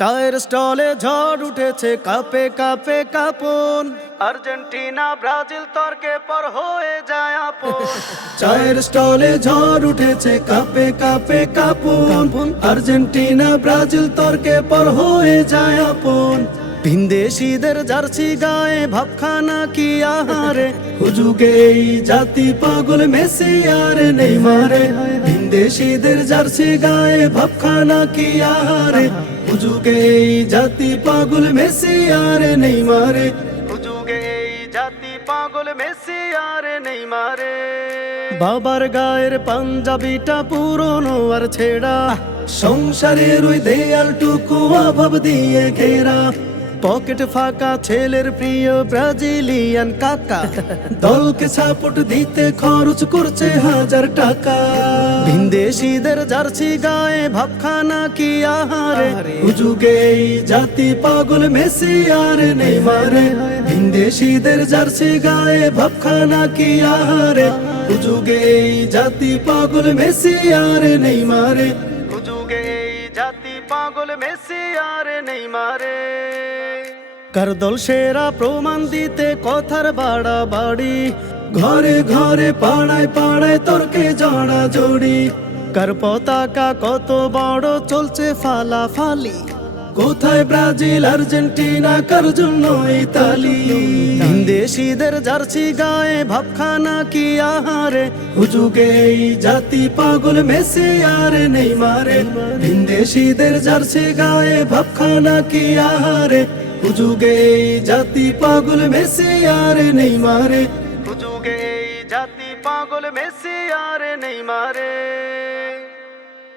চায়ের স্টলে ঝড় উঠেছে, কাপে কাপে কাঁপন। আর্জেন্টিনা ব্রাজিল তর্কে পর হয়ে যায় আপন। চায়ের স্টলে ঝড় উঠেছে, কাপে কাপে কাঁপন। আর্জেন্টিনা ব্রাজিল তর্কে পর হয়ে যায় আপন। ভিনদেশীদের জার্সি গায়ে ভাবখানা কি আহারে, হুজুগে এই জাতি পাগল মেসি আর নেইমারে। ভিনদেশীদের জার্সি গায়ে ভাবখানা কি আহারে, হুজুগে এই জাতি পাগল মেসি আর নেইমারে। হুজুগে এই জাতি পাগল মেসি আর নেইমারে। বাবার গায়ের পাঞ্জাবিটা পুরনো আর ছেঁড়া, সংসারের ওই দেয়ালটুকু অভাব দিয়ে ঘেরা। পকেট ফাঁকা ছেলের প্রিয় ব্রাজিলিয়ান কাকা, দলকে সাপোর্ট দিতে খরচ করছে 1000 টাকা। ভিনদেশীদের জার্সি গায়ে ভাবখানা কি আহারে, হুজুগে এই জাতি পাগল মেসি আর নেইমারে। ভিনদেশীদের জার্সি গায়ে ভাবখানা কি আহারে, হুজুগে এই জাতি পাগল মেসি আর নেইমারে। হুজুগে এই জাতি পাগল মেসি আর নেইমারে। কার দল সেরা প্রমাণ দিতে কথার বাড়াবাড়ি, ঘরে ঘরে পাড়ায় পাড়ায় তর্কে জড়া জড়ি। কার পতাকা কত বড় চলছে ফালাফালি, কোথায় ব্রাজিল আর্জেন্টিনা কার জন্য ইতালি। ভিনদেশীদের জার্সি গায়ে ভাবখানা কি আহারে, হুজুগে এই জাতি পাগল মেসি আর নেইমারে। ভিনদেশীদের জার্সি গায়ে ভাবখানা কি আহারে, হুজুগে এই জাতি পাগল মেসি আর নেইমারে। হুজুগে এই জাতি পাগল মেসি আর নেইমারে।